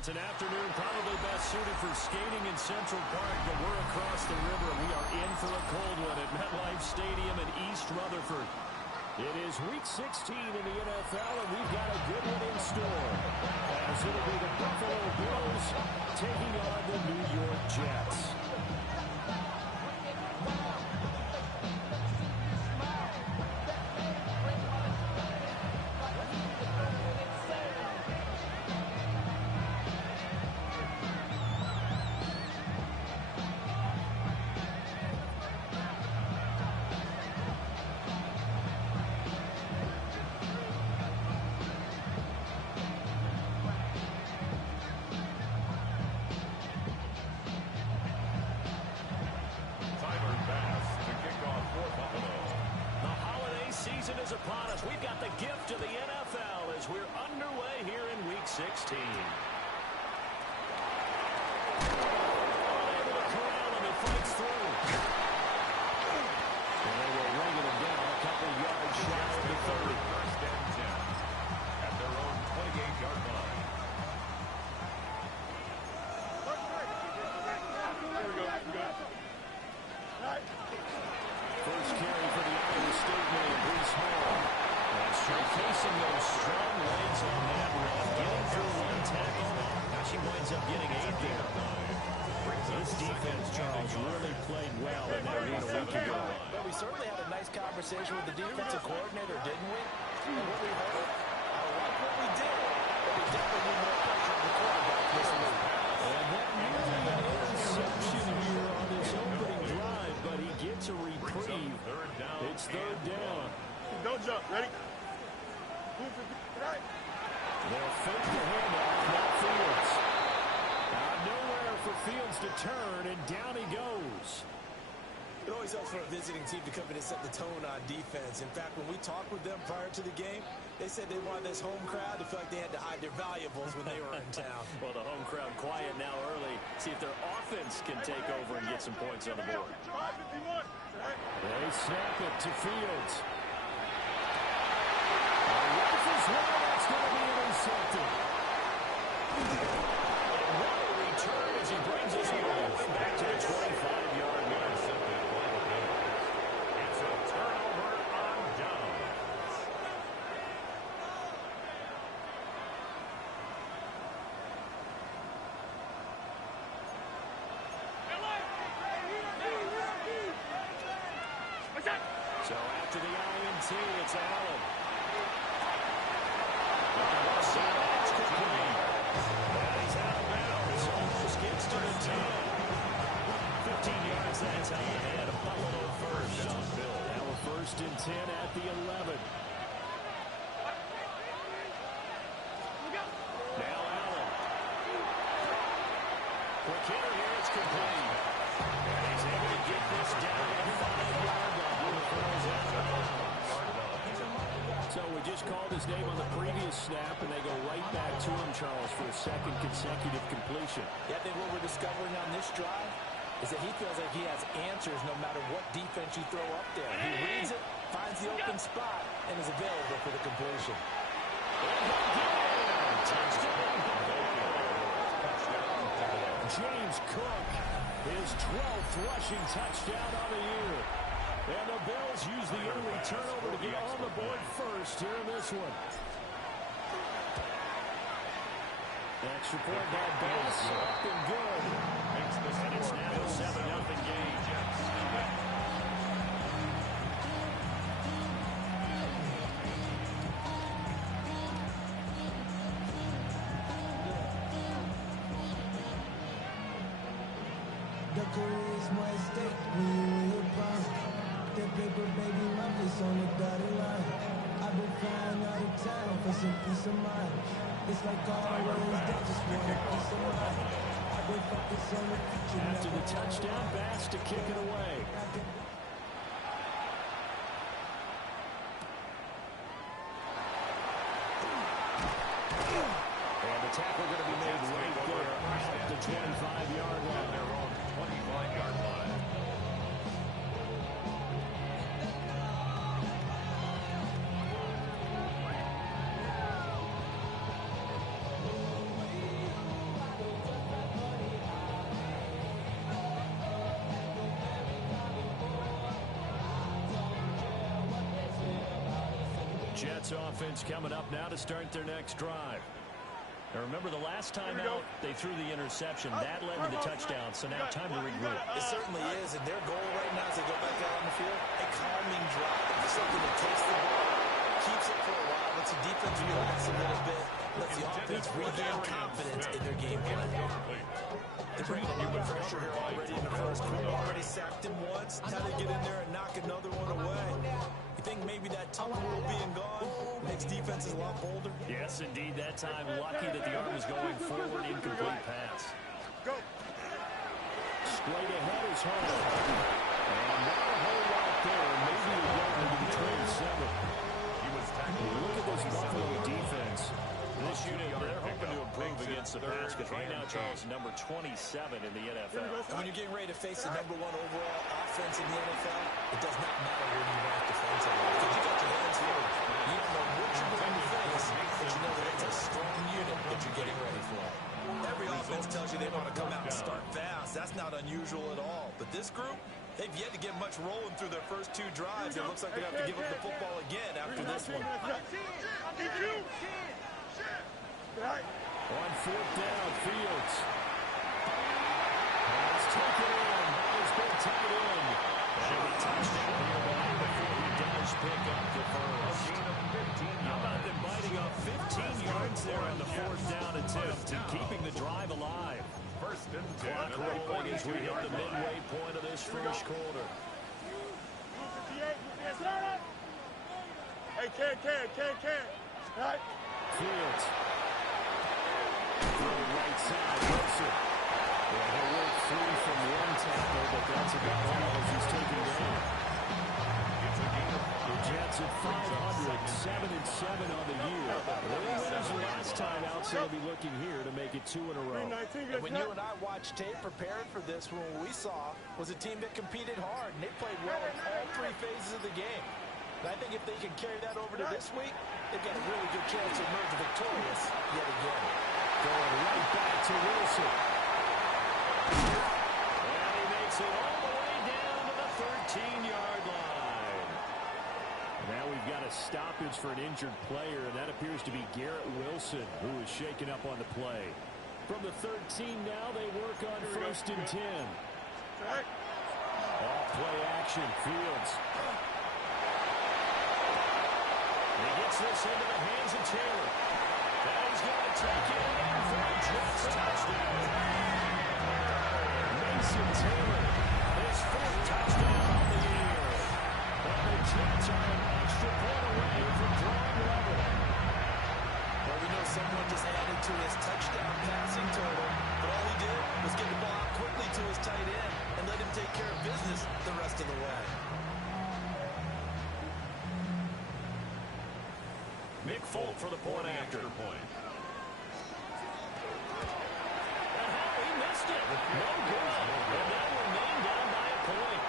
it's an afternoon probably best suited for skating in Central Park, but we're across the river. We are in for a cold one at MetLife Stadium in East Rutherford. It is Week 16 in the NFL, and we've got a good one in store, as it'll be the Buffalo Bills taking on the New York Jets. Is upon us. We've got the gift of the NFL as we're underway here in Week 16. Able to corral him. He fights through. And they were ringing him down a couple yards shy of the 30. First and 10 at their own 28-yard line. First carry for the Iowa State man, Brees Hall. Showcasing those strong legs on that run. Getting through one tackle. Now she winds up getting 8 there. This defense, Charles, really played well in that win a week ago. But we certainly had a nice conversation with the defensive coordinator, didn't we? And what we heard, I like what we did, but we definitely need more pressure on the quarterback this week. And that nearly an interception here on this opening drive, but he gets a reprieve. It's third down. Don't jump. Ready? They'll fake the handoff, not Fields. Nowhere for Fields to turn, and down he goes. It always helps for a visiting team to come in and set the tone on defense. In fact, when we talked with them prior to the game, they said they wanted this home crowd to feel like they had to hide their valuables when they were in town. Well, the home crowd quiet now early. See if their offense can take over and get some points on the board. They snap it to Fields. Rifles one, that's going to be intercepted. What a return as he brings us all the way back to the 25-yard line. It's a turnover on downs. So after the INT, it's Allen. That's complete. He's out of bounds. Almost gets to the 10. 15 yards, that's how you had a Buffalo first. Now we're first and 10 at the 11. Now Allen. Quick hitter here, it's complete. And he's able to get this down at the 5-yard line. So we just called his name on the previous snap, and they go right back to him, Charles, for a second consecutive completion. Yeah, I think what we're discovering on this drive is that he feels like he has answers no matter what defense you throw up there. He reads it, finds the open spot, and is available for the completion. James Cook, his 12th rushing touchdown on the year. And the Bills use the early turnover to get on the board first here in this one. Extra point by Bass, up and good. And it's now a 7-0 game. The career is more at stake when you in your prime. That paper, baby, my face on the dotted line. I've been flying out of town for some peace of mind. It's like always, they just want a piece of mind. I've been focused on the future. After the touchdown, Bass to kick it away. And the tackle going to be made right there at the 25-yard line. Their own 25-yard line. Jets offense coming up now to start their next drive. Now remember, the last time out, they threw the interception. That led to the touchdown, so now time to regroup. It certainly is, and their goal right now as they go back out on the field, a calming drive. Something that takes the ball, keeps it for a while, lets the defense relax a little bit, lets the offense regain confidence in their game plan. They bring a lot of pressure here already in the first quarter. Already sacked him once. Now they get in there and knock another one away. You think maybe that tongue rule being gone makes defenses a lot bolder? Yes, indeed. That time, lucky that the arm was going forward. Incomplete pass. Go. Straight ahead is home. And not a whole lot there. Maybe a yard between seven. Look at this Buffalo defense. This unit, they're hoping to improve against the pass because right now, Charles, number 27 in the NFL. And when you're getting ready to face the #1 overall offense in the NFL, it does not matter where you rank defensively. Because you got your hands here. You don't know what you're going to face, but you know that it's a strong unit that you're getting ready for. Every offense tells you they want to come out and start fast. That's not unusual at all. But this group, they've yet to get much rolling through their first 2 drives. It looks like they have to give up the football again after this one. On 4th down, Fields. It's taken in. It's been tied in. And a touchdown here before he does pick up the first. How about them biting off 15 yards there on the 4th down attempt and keeping the drive alive? Clock rolling as we hit the midway point of this first quarter. Hey, can. Right. Fields. Right side, Wilson. Well, he'll work free from one tackle, but that's about all as he's taken down. The Jets at 500, 7-7 on the year. They winners last time out, so they'll be looking here to make it 2 in a row. And when you and I watched tape preparing for this one, what we saw was a team that competed hard, and they played well in all 3 phases of the game. And I think if they can carry that over to this week, they've got a really good chance to emerge victorious yet again. Going right back to Wilson. And he makes it all the way down to the 13-yard line. Now we've got a stoppage for an injured player, and that appears to be Garrett Wilson, who is shaken up on the play. From the 13 now, they work on 1st and 10. Off play action, Fields. He gets this into the hands of Taylor. Now he's going to take it in for a Jets touchdown. Mason Taylor, his 4th touchdown of the year. And the Jets are an extra point away from drawing level. Well, we know someone just added to his touchdown passing total, but all he did was get the ball out quickly to his tight end and let him take care of business the rest of the way. Mick Folk for the point after. And he missed it. No good. And that remained down by a point.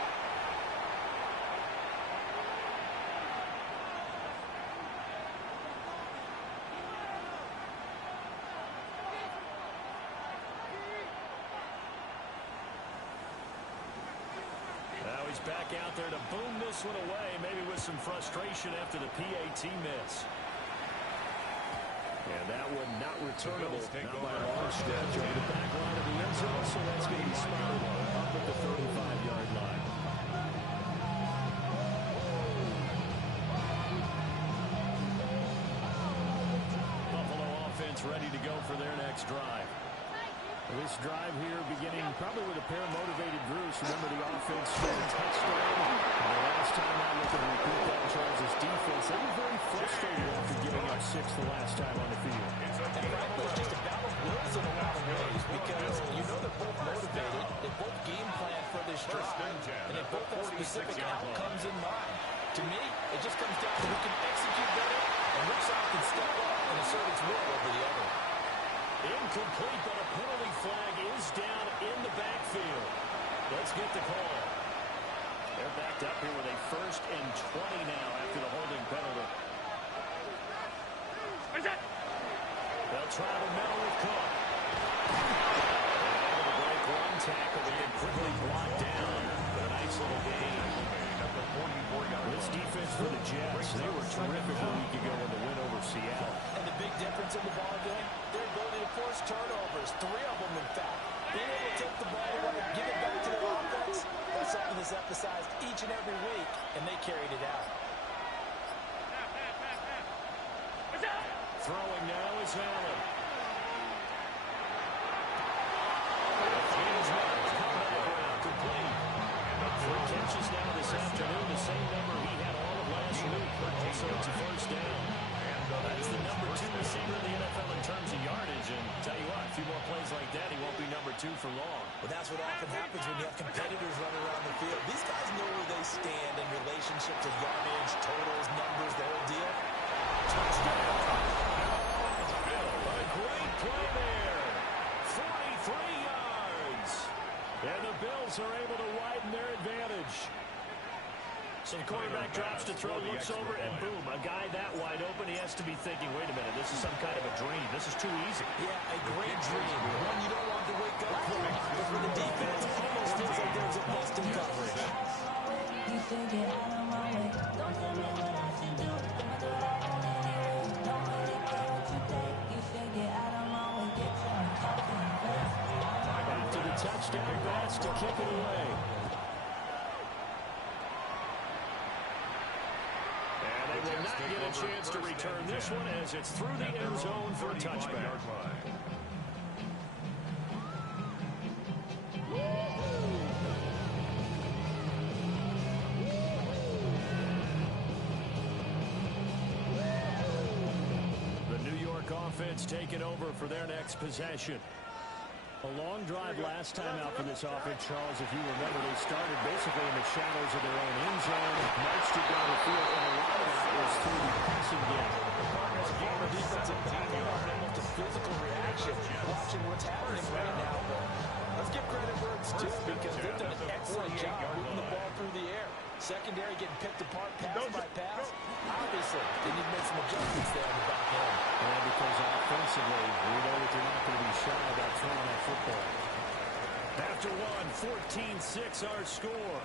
Now he's back out there to boom this one away, maybe with some frustration after the PAT miss. And that one not returnable, not by a long stretch over the back line of the end zone, so that's going to be spotted up at the 35-yard line. Buffalo offense ready to go for their next drive. This drive here beginning probably with a pair of motivated Bruce. Remember the offense scored a touchdown. And the last time I looked at the repeat that Charles' defense, they were very frustrated after giving up 6 the last time on the field. And frankly, it's just a battle of wills in a lot of ways because you know they're both motivated, they both game plan for this drive, and they both have specific outcomes in mind. To me, it just comes down to who can execute better and which side can step up and assert its will over the other. Incomplete, but a penalty flag is down in the backfield. Let's get the call. They're backed up here with a 1st and 20 now after the holding penalty. They'll travel middle with Cook. Able to break one tackle, but then quickly blocked down. But a nice little gain. This defense for the Jets, they were terrific a week ago in the win over Seattle. And the big difference in the ball game, their ability to force turnovers, 3 of them in fact. Being able to take the ball away, give it back to their offense, that's something that's emphasized each and every week, and they carried it out. Throwing now is Allen. Complete. 3 catches now this afternoon, the same number he had all of last week. Also, it's a first down. That's the number 2 receiver in the NFL in terms of yardage. And tell you what, a few more plays like that, he won't be number 2 for long. Well, that's what often happens when you have competitors running around the field. These guys know where they stand in relationship to yardage, totals, numbers, the whole deal. Touchdown! A great play there. 43 yards. And the Bills are able to widen their advantage. So the quarterback drops to throw, looks over, and boom, a guy that wide open, he has to be thinking, wait a minute, this is some kind of a dream. This is too easy. Yeah, a great dream. One you don't want to wake up for. But for the defense, it almost feels like there's a bust in coverage. You say get out of my way. Don't tell me what I should do. I'ma do what I want anyway. Don't really care what you think. You say get out of my way. Get some talking first. After the touchdown pass to kick it away. And they will not get a chance to return this one as it's through the end zone for a touchback. The New York offense taking over for their next possession. A long drive last time out for this offense, Charles. If you remember, they started basically in the shadows of their own end zone, marched it down the field, and a lot of that was through the passing game. The defensive back almost a physical reaction watching what's happening right now. Let's give credit where it's due because they've done an excellent job moving the ball through the air. Secondary getting picked apart pass by pass. Obviously, they need to make some adjustments there on the back end. And because offensively, we know that they're not going to be shy about throwing that football. After one, 14-6 our score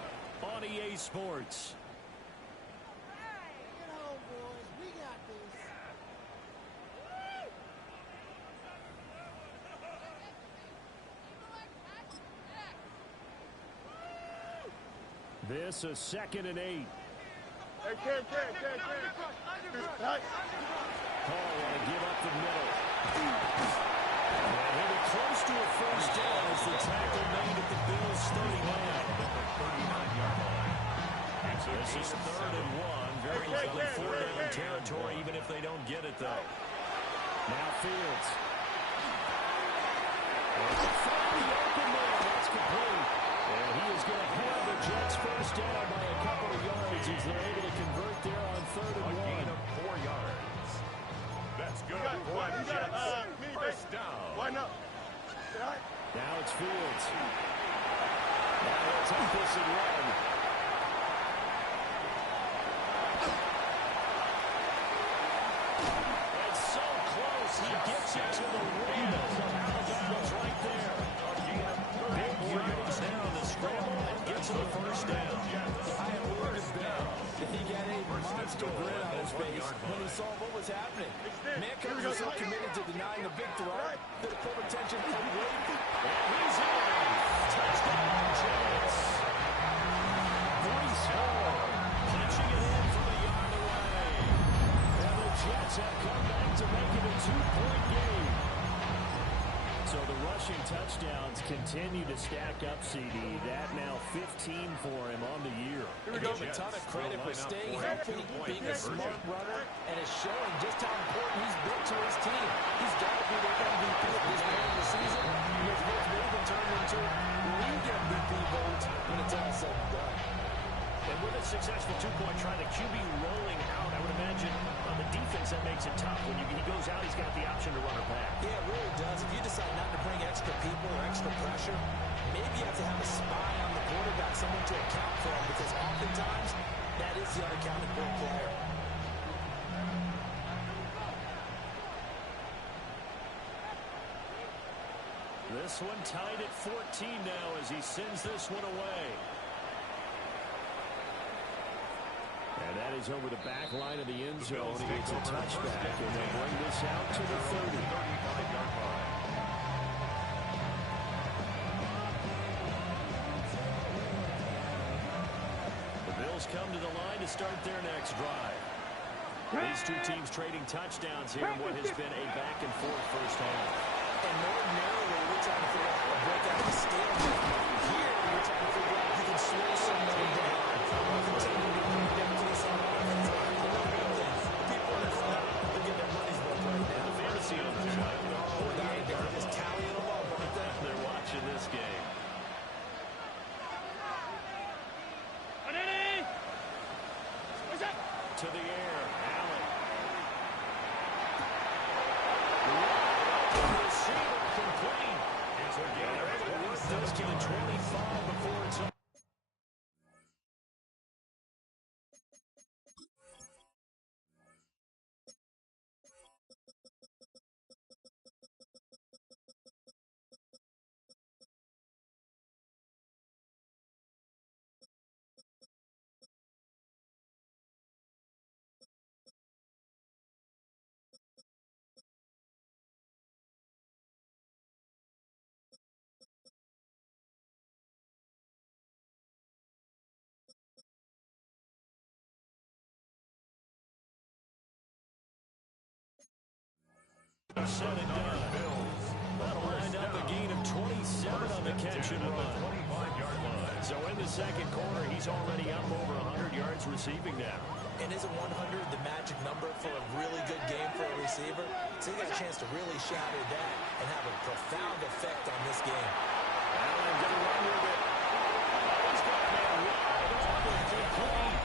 on EA Sports. This a 2nd and 8. Hey, Ken. Right. Paul want to give up the middle. And he'll be close to a first down as the tackle made at the Bills' 39. This is 3rd and 1. Very likely 4-down territory, even if they don't get it, though. Now Fields. And the open man. That's complete. And he is going to have the Jets first down by a couple of yards as they're able to convert there on 3rd and 1. Gain of 4 yards. That's good for the Jets. First down. Why not? Right. Now it's Fields. Now he'll take this and run. It's so close. He gets it to the rim. Alabama's right there. Big yards now on the scramble and gets him the first down. I am worried if he got a monster grin on his face when he saw what was happening. Mancows was so committed to denying a big throw that it pulled attention away. And he's in. Touchdown, Jets. Brees Hall punching it in from a yard away. And the Jets have come back to make it a 2-point game. So the rushing touchdowns continue to stack up, CD. That now 15 for him on the year. I give him a ton of credit for staying healthy, being a smart runner, and is showing just how important he's been to his team. He's got to be the MVP at this point of the season. His votes may even turn into league MVP votes when it's all said and done. And with a successful 2-point try, the QB rolling out, I would imagine on the defense that makes it tough. When he goes out, he's got the option to run or pass. Yeah, it really does. If you decide not to bring extra people or extra pressure, maybe you have to have a spy on the quarterback, someone to account for him, because oftentimes that is the unaccounted for player. This one tied at 14 now as he sends this one away. And plays over the back line of the end zone. He gets a touchback, and they'll bring this out to the 30. 35-yard line. The Bills come to the line to start their next drive. These two teams trading touchdowns here in what has been a back-and-forth first half. And ordinarily, we're trying to figure out how to break out the stalemate. Here, we're trying to figure out if you can slow someone down or continue to bring them to this offense. I know one thing. People in the crowd, they're getting their money's worth right now. The fantasy owners, Oh, without a doubt. Just tallying them up, aren't they? they're watching this game. To the air, Allen. Receiver complete. They're able to work this to the 25 before it's up. Said and done. That'll wind up a gain of 27 on the catch and run. 25-yard line. So in the second quarter, he's already up over 100 yards receiving now. And isn't 100 the magic number for a really good game for a receiver? So he got a chance to really shatter that and have a profound effect on this game. Allen going to run with it. He's got a man wide open, complete.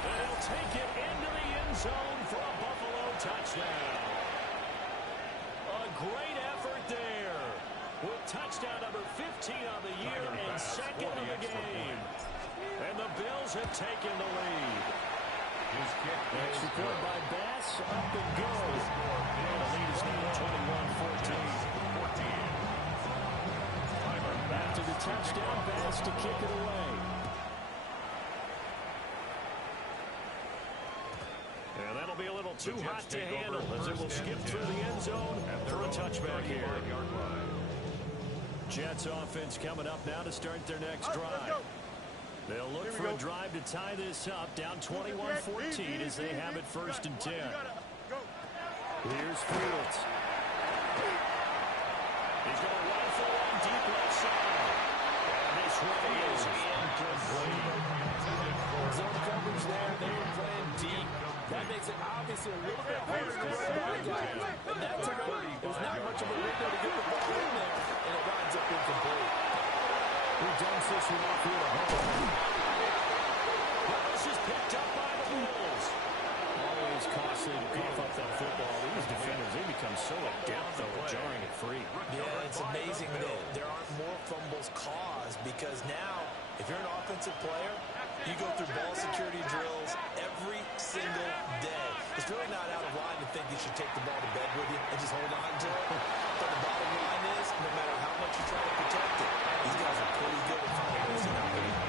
And he'll take it into the end zone for a Buffalo touchdown. A great effort there with touchdown number 15 on the year and second of the game. And the Bills have taken the lead. Extra point by Bass, up and goes. And the lead is now 21-14. After the touchdown, Bass to kick it away. And that'll be a little too hot to handle as it will skip through the end zone for a touchback here. Jets offense coming up now to start their next drive. They'll look for a drive to tie this up, down 21-14 as they have it first and 10. Here's Fields. He's going to rifle one deep left side. And this one is incomplete. Zone coverage there. They were playing deep. That makes it obviously a little bit harder to run by guys. And that time, there was not much of a window to get the ball in there, and it winds up incomplete. Who dumps this one off here at home? This is picked up by the Bills. Always costly to cough up that football. These defenders, they become so adept, though, at jarring it free. Yeah, it's amazing that there aren't more fumbles caused because now, if you're an offensive player, you go through ball security drills every single day. It's really not out of line to think you should take the ball to bed with you and just hold on to it. But the bottom line is, no matter how much you try to protect it, these guys are pretty good at finding ways to not hit it.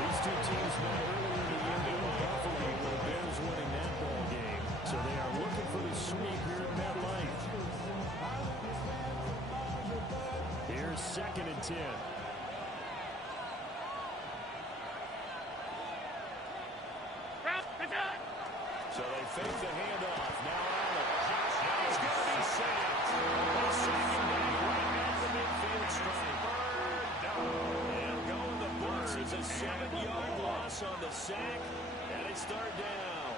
These two teams met earlier in the year in Buffalo with the Bears winning that ball game. So they are looking for the sweep here at MetLife. Here's second and 10. So they fake the handoff. Now Allen. He's going to be sacked. A second down right at the midfield stripe. And going the books is a 7-yard loss on the sack. And it's third down.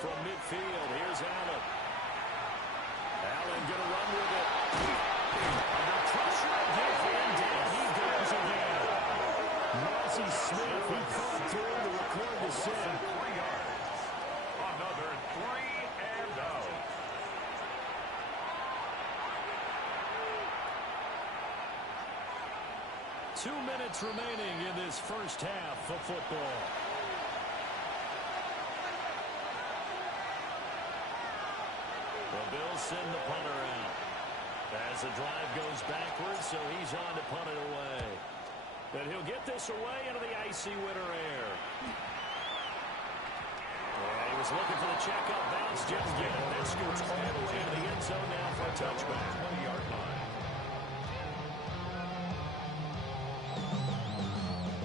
From midfield, here's Allen. Allen going to run with it. Under pressure again, and down he goes again. Mozzie Smith, he fought through to record the set. 3 yards. Another 3 and out. Two minutes remaining in this first half of football. The Bills send the punter out. As the drive goes backwards, so he's on to punt it away. But he'll get this away into the icy winter air. And he was looking for the checkup bounce, didn't get it. That scoots all the way to the end zone now for a touchback. 20-yard line.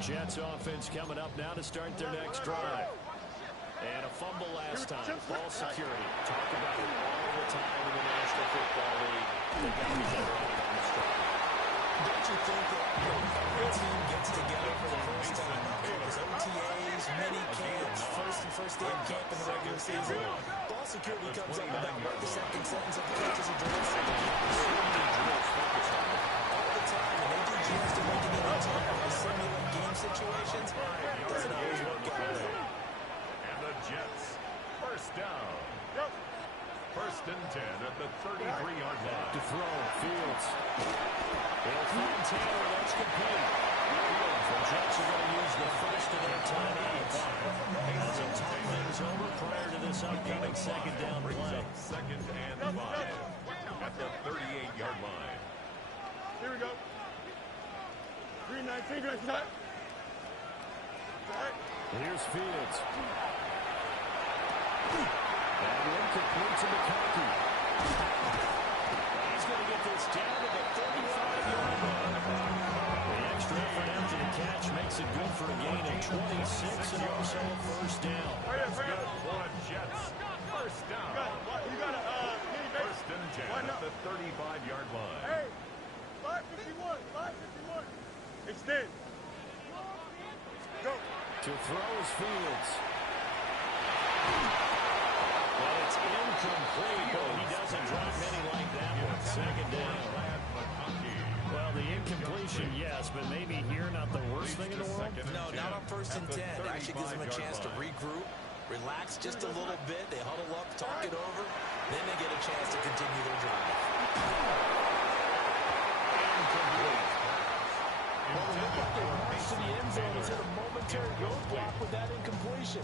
Jets offense coming up now to start their next drive. And a fumble last time. Ball security. Talk about it all the time in the National Football League. They got to be better at it on this drive. Don't you think that every team gets together for the first time? There's OTAs, mini camps, first day camp in the regular season. Ball security comes up about what the second sentence of the coach's address. All the time, and they do drills to make it into to simulate game situations. It doesn't always work out there. And the Jets, first down. First and 10 at the 33-yard line. To throw, Fields. They'll find Taylor, that's complete. The Jets are going to use the first of their timeouts. As they'll talk things over prior to this upcoming second down play. Second and 5 at the 38-yard line. Here we go. 319 right side. Here's Fields. And incomplete to McCarthy. He's going to get this down to the 35-yard line. The extra effort after the catch makes it good for a gain of 26 and also a first down. That's good for the Jets. First down. You got First and 10 at the 35-yard line. Hey, 551. Extend. Go. To throw is Fields. Well, it's incomplete, but he doesn't drop many like that one. Second down. Well, the incompletion, yes, but maybe here not the worst thing in the world? No, not on first and 10. It actually gives them a chance to regroup, relax just a little bit. They huddle up, talk it over. Then they get a chance to continue their drive. Incomplete. Well, it looked like they marched to the end zone. It's hit a momentary roadblock with that incompletion.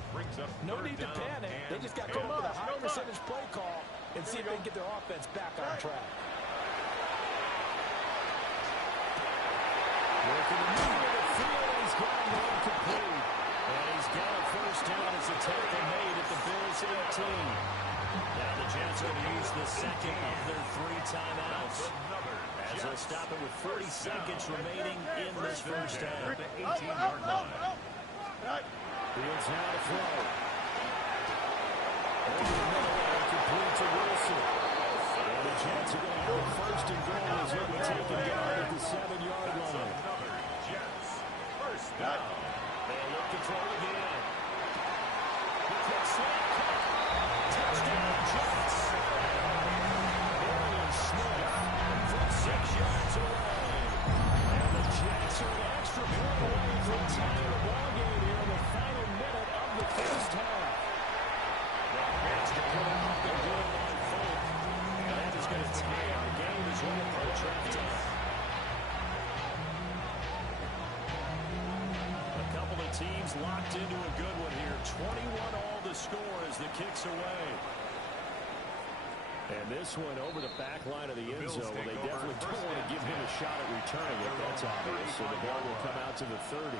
No need to panic. They just got to come up with a high percentage play call and see if they can get their offense back on track. Working the middle of the field, he's got an incomplete. And he's got a first down as a tackle made at the Bills 18. Now the Jets are going to use the second of their 3 timeouts. As they'll stop it with 40 seconds remaining in this first half. The 18-yard line. Fields now to throw. Over the middle, complete to Wilson. And the Jets are going to have a first and goal as he'll be taken down at the 7-yard line. Jets, first down. They'll look to throw again. The quick slant. Touchdown, Jets. Arian Smith from 6 yards away. And the Jets are an extra point away from tying the ballgame here in the final minute of the first half. The Jets to put it up and get it on full. And that is going to tie our game as we approach halftime. A couple of teams locked into a good one here. 21 all to score as the kick's away. And this one over the back line of the end zone. Well, they definitely don't want to give him a shot at returning it. That's obvious. So the ball will come out to the 30.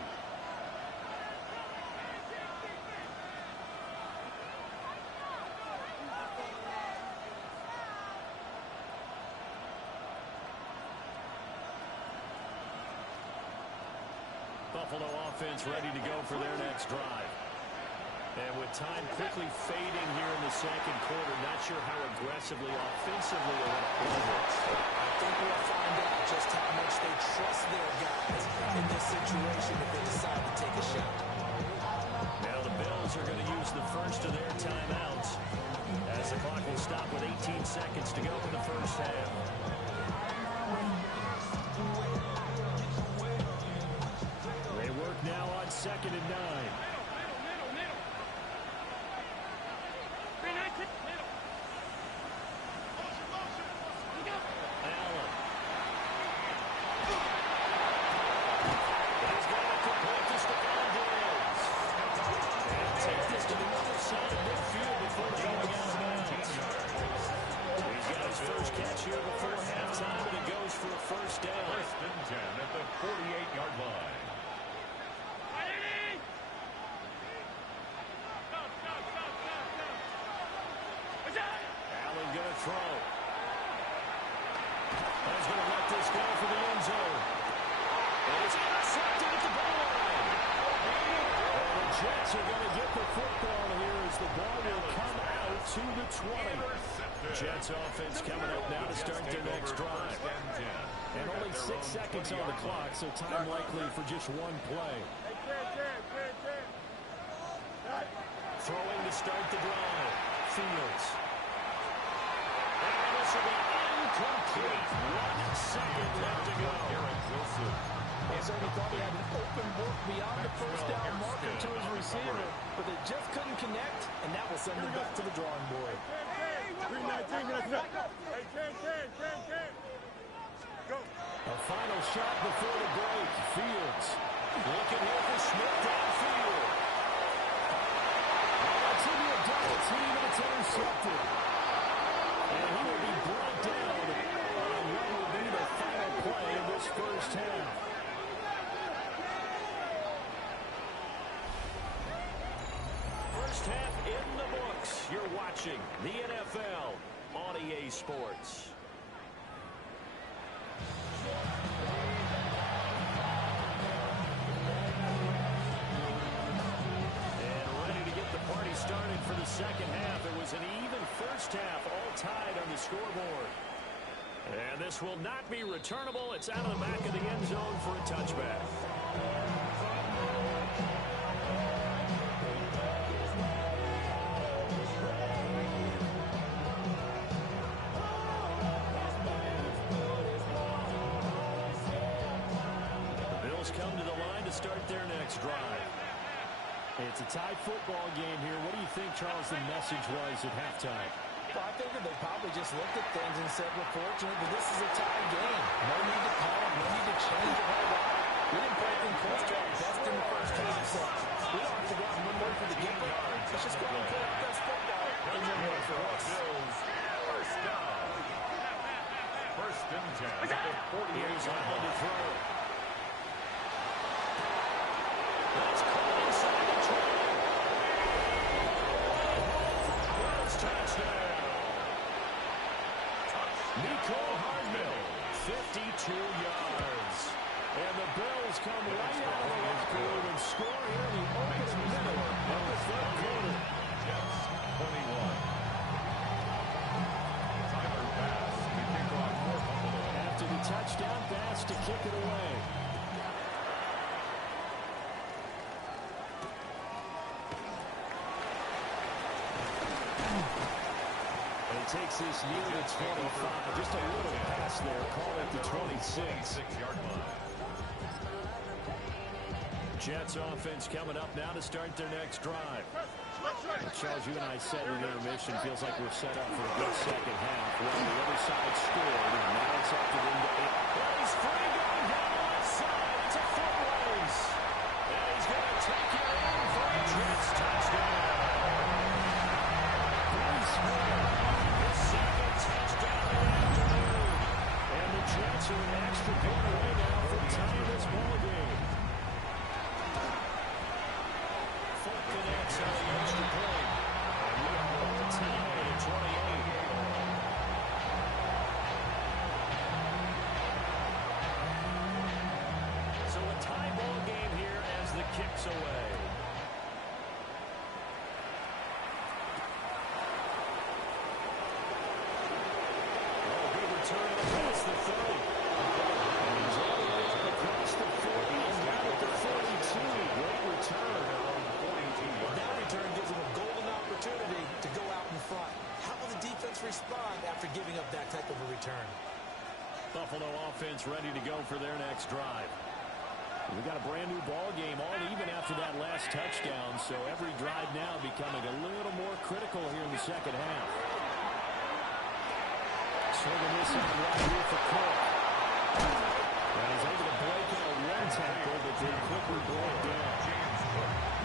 Buffalo offense ready to go for their next drive. And with time quickly fading here in the second quarter, not sure how aggressively, offensively they're going to play this. I think we'll find out just how much they trust their guys in this situation if they decide to take a shot. Now the Bills are going to use the first of their timeouts as the clock will stop with 18 seconds to go in the first half. They work now on 2nd and 9. Here before halftime. go for the end zone. And it's intercepted at the goal line. And the Jets are going to get the football here as the ball will come out to the 20. Jets offense coming up now to start their next drive. And only 6 seconds on the clock, so time likely for just one play. Throwing to start the drive. Fields. And this will be incomplete. 1 second left to go. He certainly thought he had an open book beyond the first down marker to his receiver, but they just couldn't connect, and that will send them back to the drawing board. A final shot before the break. Fields looking here for Smith downfield. That's going to be a double team, and it's intercepted. And he will be brought down on what will be the final play of this first half. First half in the books. You're watching the NFL on EA Sports. Started for the second half. It was an even first half, all tied on the scoreboard. And this will not be returnable. It's out of the back of the end zone for a touchback. The Bills come to the line to start their next drive. It's a tied football game here. What do you think, Charles, the message was at halftime? Well, I think that they probably just looked at things and said, we're fortunate that this is a tie game. No need to panic. No need to change a whole lot. We didn't play anything close to our best in the first half, so we don't have to go out and win for the game. Let's just go out and play our best football and win more for us. First down. First and 10 at the 40. Here's Allen to throw. That's caught inside the 20. Touchdown. Nico Hardman, 52 yards. And the Bills come right out of the locker room and score here in the opening minute of the third quarter. Jets, 21. Tyler Bass to kick off for Buffalo. After the touchdown pass to kick it away. Takes this near the 25. Just a little pass there. Call it the 26-yard line. Jets offense coming up now to start their next drive. Charles, you and I said in intermission, feels like we're set up for a good second half. Well, the other side scored, and now it's up to them to hit. He's free going down the left side. It's a foot race. And he's going to take it in for a Jets touchdown. Jets are an extra point away now from tying this ball game. Foot connects on the extra point. And we are all tied at 28. So a tie ball game here as the kick's away. Respond after giving up that type of a return. Buffalo offense ready to go for their next drive. We've got a brand new ball game, all even after that last touchdown, so every drive now becoming a little more critical here in the second half. Swinging this out right here for Cook. And he's able to break out one tackle, but then quickly brought down.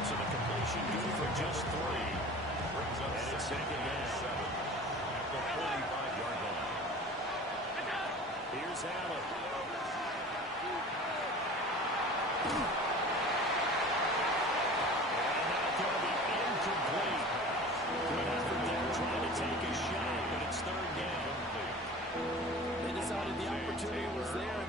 So the completion good for just 3. Brings up and it's second down. 45-yard line. Here's Allen. And that's going to be incomplete. Good effort there trying to take a shot, but it's third down. They decided the opportunity was there.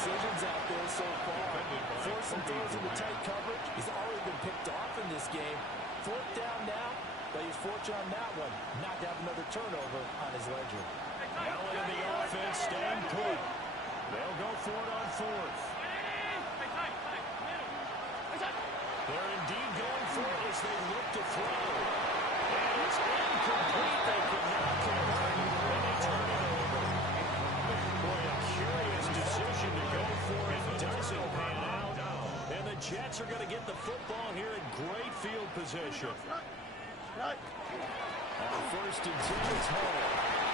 decisions out there so far. Forcing throws into tight coverage. He's already been picked off in this game. Fourth down now, but he's fortunate on that one. Not to have another turnover on his ledger. Allen in the offense staying put. They'll go for it on fourth. They're indeed going for it as they look to throw. And it's incomplete. They could not convert, and they turn it over. Boy, a curious decision to go for it. Doesn't pan out. And the Jets are going to get the football here in great field position. On first and 10, it's Hall.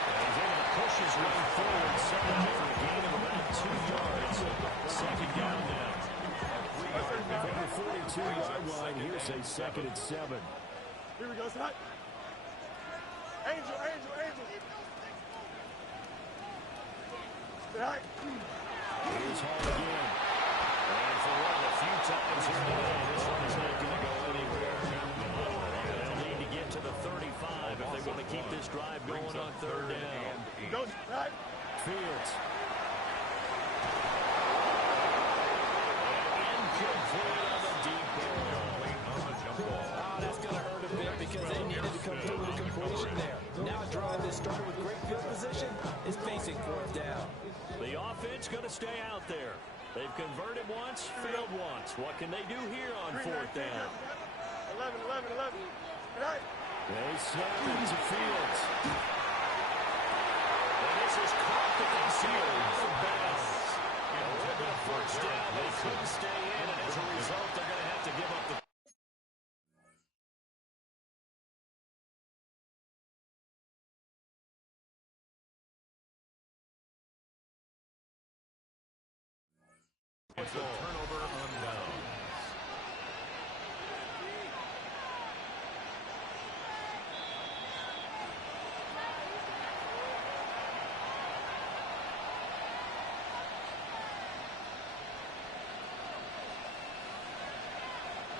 And he's able to push his way forward, setting up for a gain of about 2 yards. Second down now. From the 42-yard line, here's a second and 7. Here we go, Scott. Angel. Right. Here's Hall again. And for one of the few times here today, this one is not going to go anywhere. They'll need to get to the 35 if they want to keep this drive going on third down. Go, right. Fields. Incomplete on the deep ball. Oh, that's going to hurt a bit because they needed to come through with a completion there. Now a drive that started with great field position is facing fourth down. The offense going to stay out there. They've converted once, failed once. What can they do here on fourth down? 11. Right. They snap it to Fields. And this is caught the concealed for Bass. A little bit of first down. They couldn't stay in, and as a result, they're going to have to give up the... It's a turnover on downs.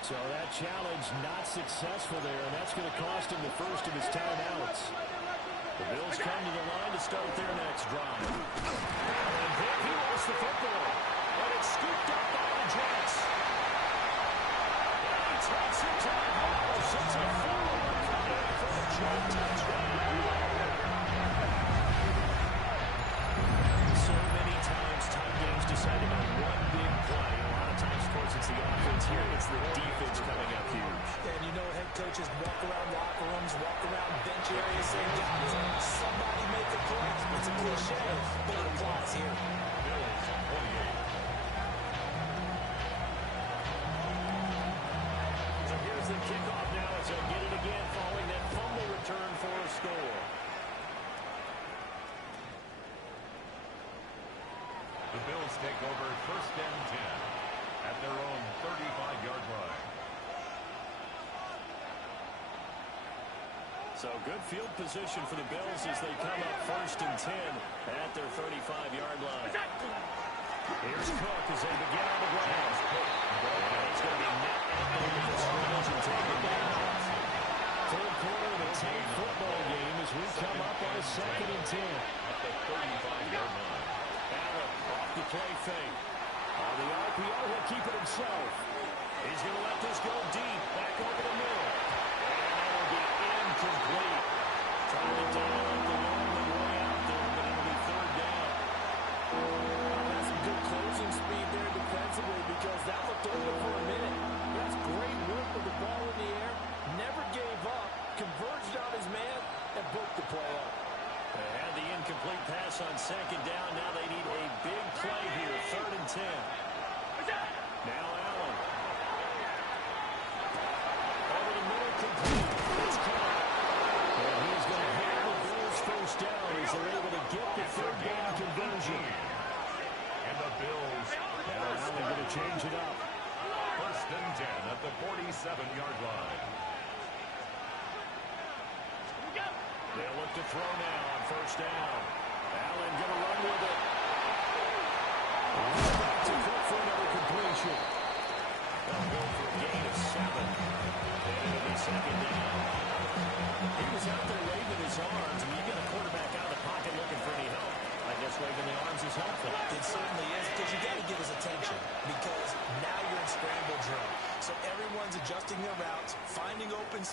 So that challenge not successful there, and that's going to cost him the first of his timeouts. The Bills come to the line to start their next drive. And he lost the football. And it's scooped up by the Jets. And he takes it to the house. It's a full recovery for the Jet touchdown. So many times, tight games decided on one big play. A lot of times, of course, it's the offense here. It's the defense coming up huge. And you know head coaches walk around locker rooms, walk around bench areas saying, guys, somebody make a play. It's a cliche, but it applies here. Bills 28. So here's the kickoff now as they get it again following that fumble return for a score. The Bills take over first and 10 at their own 35-yard line. So good field position for the Bills as they come up first and 10 at their 35-yard line. Here's Cook as they begin on the ground. And it's going to be net over the scrimmage and taken down. Third quarter of the Tank football game as we come up on a second and 10. At the 35-yard line. Allen off the play fake. On the RPO, he'll keep it himself. He's going to let this go deep. Back over the middle. And that will be incomplete. Trying to dial the long way out there, but it'll be third down. That's some good closing speed there defensively because that looked over for a minute. That's great work with the ball in the air. Never gave up. Converged on his man and broke the play up. They had the incomplete pass on second down. Now they need a big play here. Third and 10. Now Allen. Over the middle, complete. It's caught. And he's going to have the Bills first down as they're able to get the third down conversion. And the Bills. Now Allen going to change it up. First and 10 at the 47-yard line. They'll look to throw now on first down. Allen going to run with it. Back to Cook for another completion. They'll go for a gain of 7. And it'll be second down. He was out there waving his arms, and you get a quarterback out of the pocket looking for any help. I guess waving the arms is helpful. It certainly is because you got to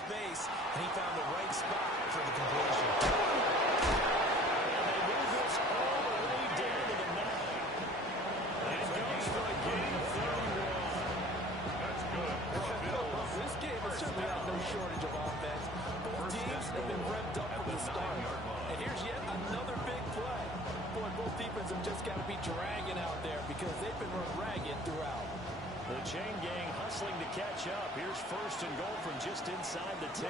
space, and he found the right spot for the completion. And they move this all the way down to the 9. And goes for a game 31. That's good. This game has certainly had no shortage of offense. Both teams have been revved up from the start. And here's yet another big play. Boy, both defenses have just got to be dragging out there because they've been run ragged throughout. The chain gang hustling to catch up. Here's first and goal from just inside the 10.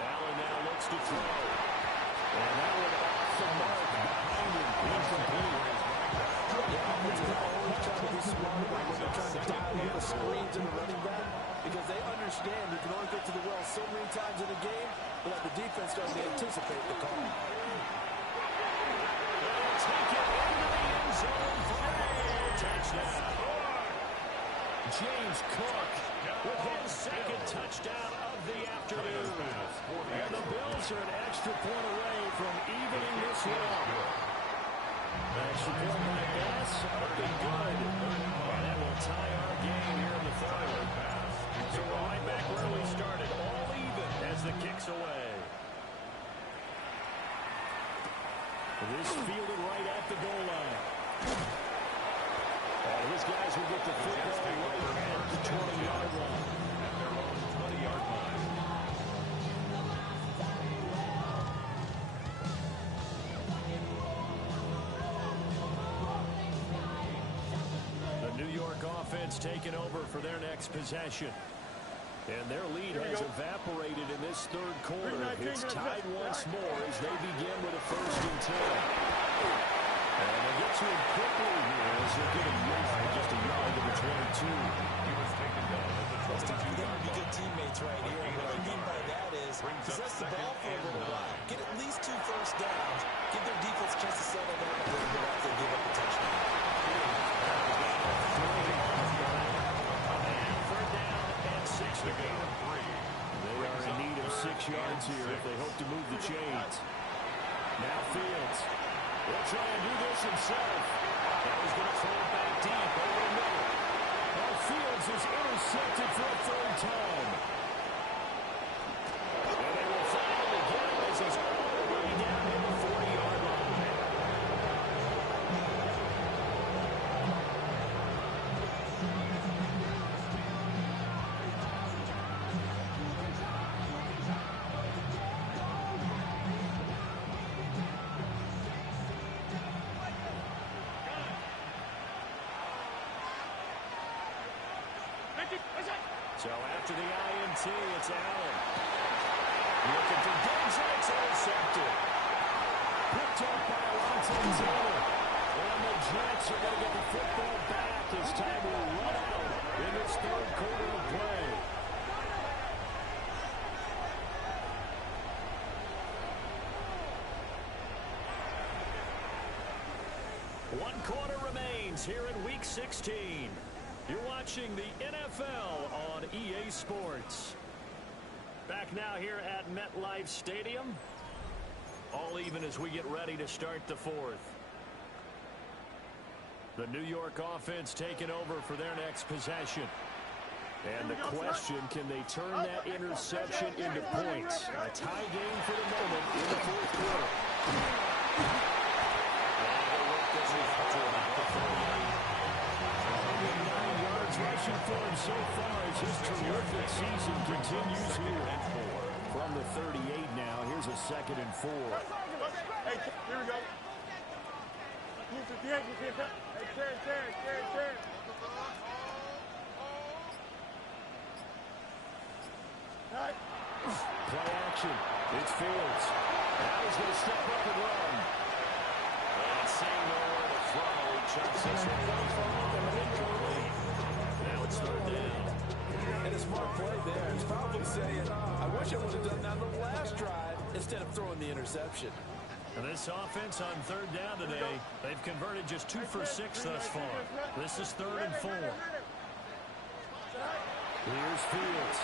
Allen now looks to throw. And that one off the mark behind him. Incomplete. Yeah, offensive always trying to be smart when they're trying to dial up the screens in the running back because they understand you can only get to the well so many times in a game without the defense starting to anticipate the call. Take it into the end zone for a touchdown. James Cook with his second touchdown of the afternoon. And the Bills are an extra point away from evening this one. Extra point by Bass, up and good. And that will tie our game here in the third. So we're right back where we started, all even as the kick's away. This fielded right at the goal line. And his guys will get the football right at the 20-yard line. At their own 20-yard line. The New York offense taking over for their next possession. And their lead has evaporated in this third quarter. It's tied once more as they begin with a 1st and 10. And they get to him quickly here as they're getting just a yard to the 22. He was taken down at the 22. They would be good teammates right here. What I mean by that is possess the ball for a little while. Get at least 2 first downs. Give their defense a chance to settle down a little bit after they give up the touchdown. They are in need of 6 yards here if they hope to move the chains. Now Fields will try and do this himself. That was going to throw it back deep over the middle. Well, Fields is intercepted for a 3rd time. And they will find him again as he's all the way down in the 40-yard line. So after the INT, it's Allen. Looking for Diggs, and it's intercepted. Picked up by Alontae Taylor. And the Jets are going to get the football back as time will run out in this 3rd quarter of play. One quarter remains here in Week 16. You're watching the NFL on EA Sports. Back now here at MetLife Stadium. All even as we get ready to start the 4th. The New York offense taking over for their next possession. And the question, can they turn that interception into points? A tie game for the moment in the 4th quarter. Rushing for him so far as his terrific season continues here. From the 38 now, here's a 2nd and 4. Hey, here we go. Move to the edge. Hey, turn. Play action. It's Fields. Now he's going to step up and run. And seeing nowhere to throw, he chucks this one away from him. Incomplete. Now it's 3rd down. And a smart play there. He's probably saying, I wish I would have done that on the last drive instead of throwing the interception. And this offense on 3rd down today, they've converted just 2 for 6 thus far. This is 3rd and 4. Here's Fields.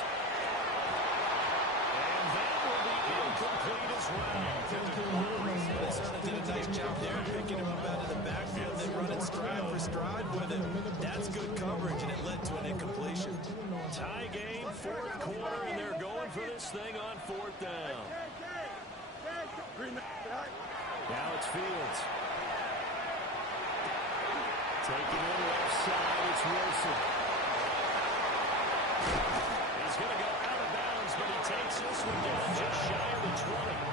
And that will be incomplete as well. They certainly did a nice job there, picking him up out of the backfield, then running stride for stride with it. That's good coverage, and it led to an incompletion. Tie game, fourth quarter, and they're going for this thing on fourth down. Now it's Fields. Taking in left side, it's Wilson. He's going to go out of bounds, but he takes this one down just shy of the 20.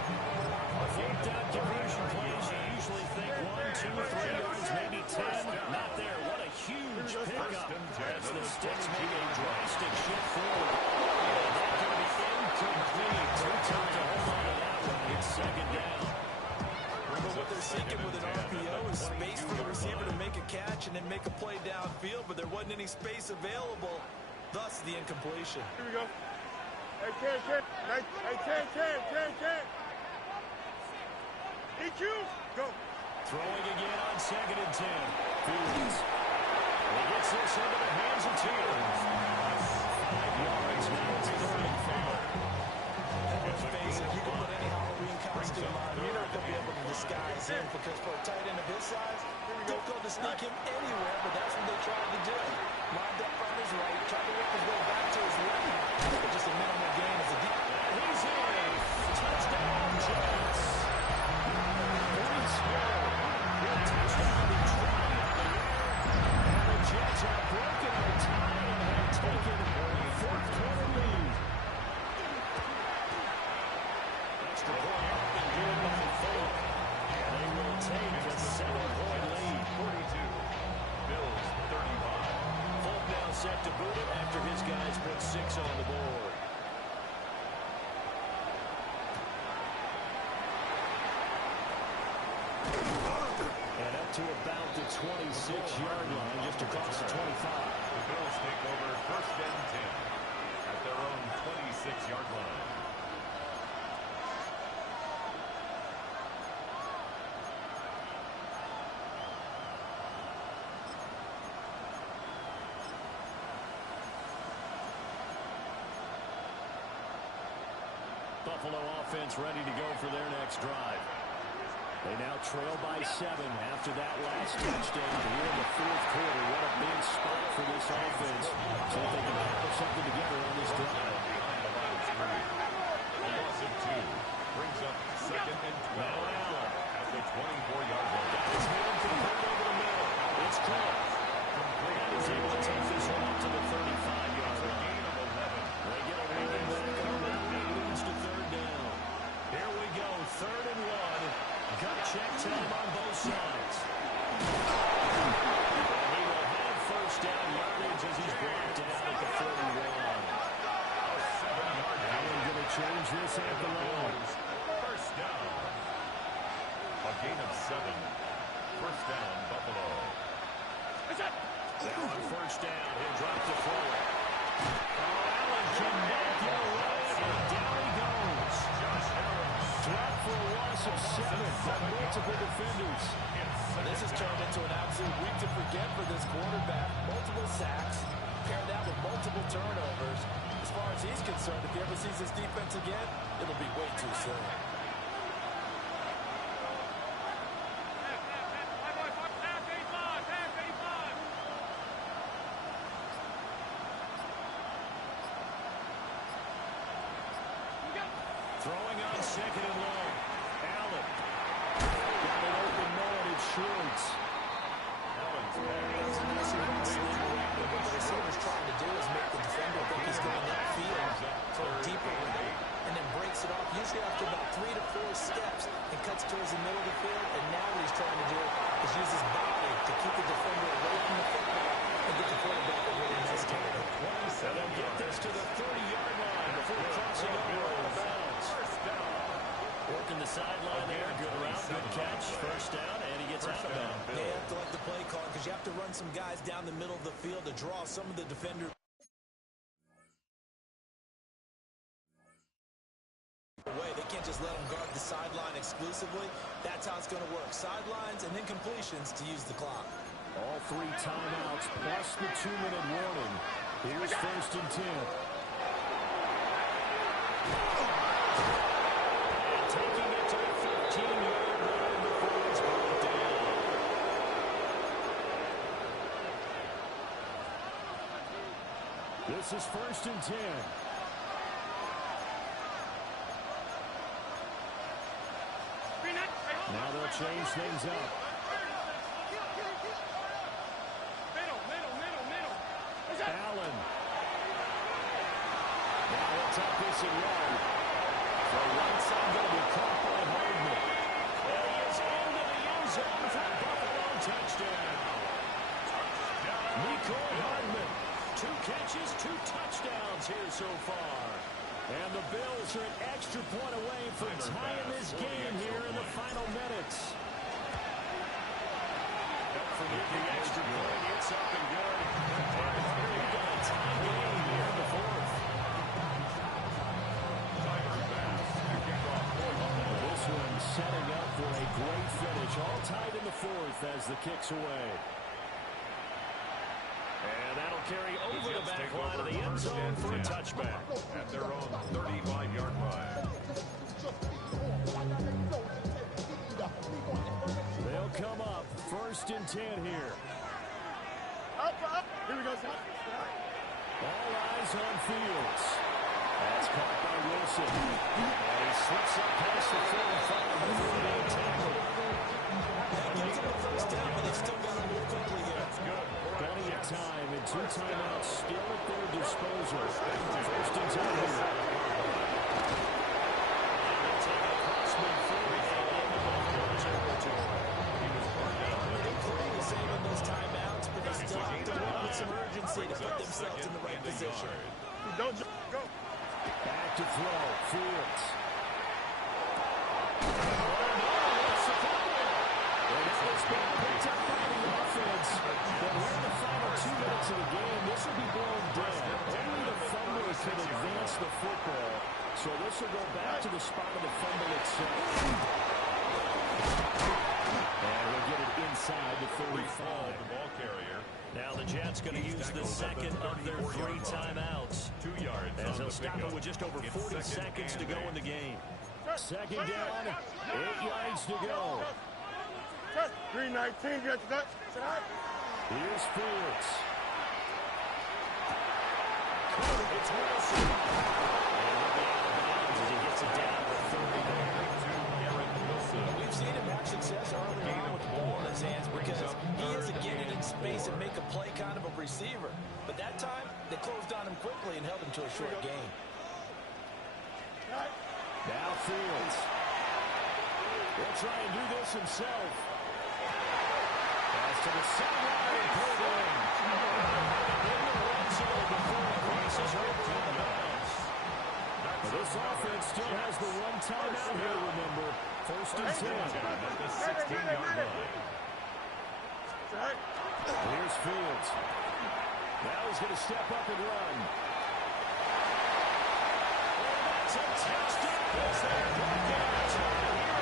Fourth down conversion plays, you usually think 1, 2, 3 yards, maybe 10. Not there. What a huge pickup as the Sticks make a drastic shift forward. And that's going to be incomplete. Too tough to hold on to that one. It's second down. But what they're seeking with an RPO is space for the receiver to make a catch and then make a play downfield, but there wasn't any space available, thus the incompletion. Here we go. Hey, Ken. Hey, Ken. EQ. Go. Throwing again on 2nd and 10. Fields. He gets this into the hands of Fields. 5 yards now to the right field. Let's face it, you can put any Halloween costume on. You're not going to be able to disguise him because for a tight end of his size, difficult to sneak him anywhere, but that's what they tried to do. Lined up on his right, tried to work his way back to his left, but just a minimal gain as a deep. He's in. Touchdown, Jets. Points here. Good touchdown to try up the air. And the Jets have broken their tie and have taken a fourth quarter lead. Extra point up and good by Fuller. And they will take a 7-point lead. 42. Bills 35. Fulton now set to boot it after his guys put 6 on the board. And up to about the 26-yard line, just across the 25. The Bills take over 1st and 10 at their own 26-yard line. Buffalo offense ready to go for their next drive. They now trail by 7 after that last touchdown here in the fourth quarter. What a big spot for this offense. See if they can put something together on this drive. A loss of 2 brings up 2nd and 12 at the 24-yard line. Got his hand compared over the middle. It's caught. And he's able to take this one up to the 35-yard line. Gain of 11. They get a running back on that. It leads to 3rd down. Here we go, 3rd and 1. Gut check time on both sides. And he will have first down yardage as he's brought down at the 41. And we're going to change this at the line. First down. A gain of 7. First down, Buffalo. Now on first down, he'll drop to Fuller. Allen can knock it away, and down he goes. Josh Allen. Dropped for a loss of 7 by multiple defenders. This has turned into an absolute week to forget for this quarterback. Multiple sacks, pair that with multiple turnovers. As far as he's concerned, if he ever sees this defense again, it'll be way too soon. Throwing on 2nd and long. Allen. Got an open man. It's Schultz. Allen's It's a nice little sling around it. What the receiver's trying to do is make the defender think he's going upfield for a deeper route and then breaks it off, usually after about 3 to 4 steps, and cuts towards the middle of the field. And now what he's trying to do is use his body to keep the defender away from the football and get the quarterback a really nice target. And they'll get this to the 30-yard line before crossing over out of bounds. Working the sideline there. Good route, good catch. First down, and he gets out of bounds. Yeah, you have to like the play call because you have to run some guys down the middle of the field to draw some of the defenders away. They can't just let them guard the sideline exclusively. That's how it's going to work. Sidelines and then completions to use the clock. All 3 timeouts plus the 2-minute warning. Here's 1st and 10. And taking it to the 15-yard line before it's brought down. This is 1st and 10. Now they'll change things up. Allen. Now he'll take this and run. The right side going to be caught by Hardman. And he is into the end zone for a Buffalo touchdown. Nicole Hardman. 2 catches, 2 touchdowns here so far. And the Bills are an extra point away from tying this game here in the final minutes. The extra point, it's up and good. And we've got a tie game here in the 4th. This one setting up for a great finish. All tied in the 4th as the kick's away. And that'll carry over the back line of the end zone for a touchback. At their own 35-yard line. They'll come up 1st and 10 here. Here we go, son. All eyes on Fields. That's caught by Wilson. And he slips up past the 45 before being tackled. Gets him a first down, but they still got to move quickly here. That's good. Plenty of time and 2 timeouts still at their disposal. 1st and 10 here. They'll take a crossman forward into Buffalo territory. They clearly saving those timeouts, but they still have to work with some urgency to put themselves in the right position. Don't go. Back to throw. Fields. It's been picked up by the offense. But we're in the final 2 minutes of the game. This will be blown dead. Only the fumbler could advance the football. So this will go back to the spot of the fumble itself. And we'll get it inside the 35. The ball carrier. Now the Jets going to use the second of their 3 timeouts. 2 yards. As they'll stop it with just over 40 seconds to go in the game. 2nd down, 8 yards to go. 3:19, get that. Here's Fields. It's Wilson. And he'll be out of bounds as he gets it down to 30 there. We've seen him have success early on with the ball in his hands because he isn't getting in space and make a play kind of a receiver. But that time, they closed on him quickly and held him to a short gain. Now Fields. He'll try and do this himself. Pass to the sideline and pulled in. In the red zone before it crosses over out of bounds. This offense still has the 1 timeout here, remember. 1st and 10. At the 16-yard line. Here's Fields. Now he's going to step up and run. And that's a touchdown. As they break it out here in the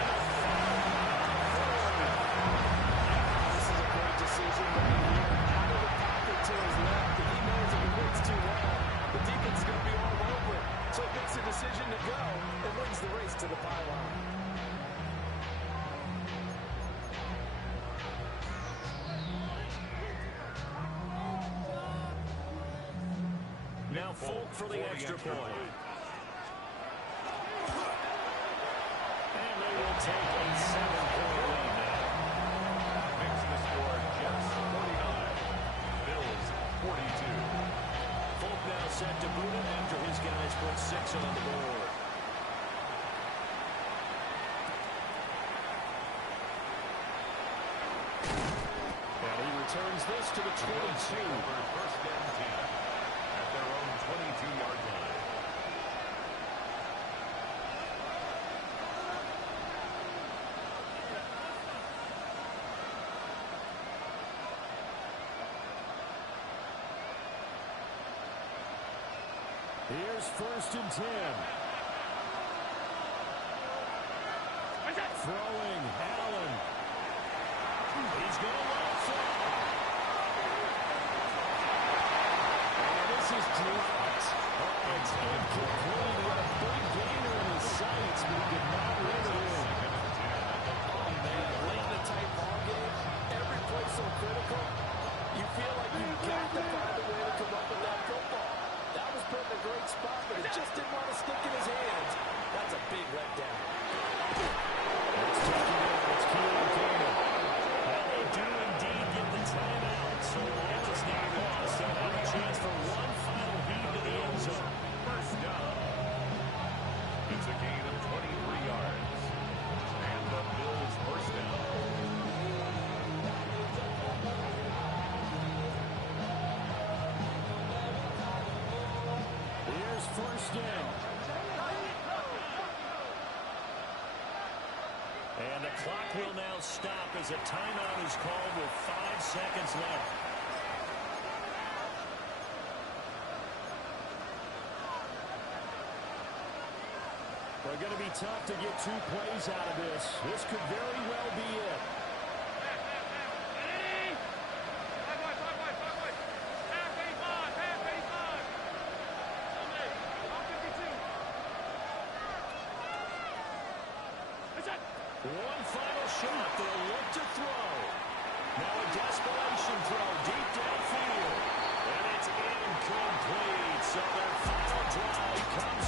This is a great decision right here. Out of the pocket to his left, and he knows if he waits too long, the defense is going to be all over it. So he makes a decision to go and wins the race to the pylon. Now Folk for the extra point. And they will take a 7-point lead now. Makes the score Jets 49. Bills 42. Folk now set to boot it after his guys put 6 on the board. And he returns this to the 22. First and 10 at their own 22-yard line. Here's 1st and 10. Throwing, Allen. He's going to let it fly. And this is dropped. Oh, it's incomplete. What a big gainer in his sights, but he did not run it in. Oh, man, late in a tight ball game, every play so critical, you feel like you've got to find a way to come up with that football. first down. And the clock will now stop as a timeout is called with 5 seconds left. They're going to be tough to get 2 plays out of this. This could very well be it. One final shot. They'll look to throw. Now a desperation throw deep downfield. And it's incomplete. So their final drive comes up.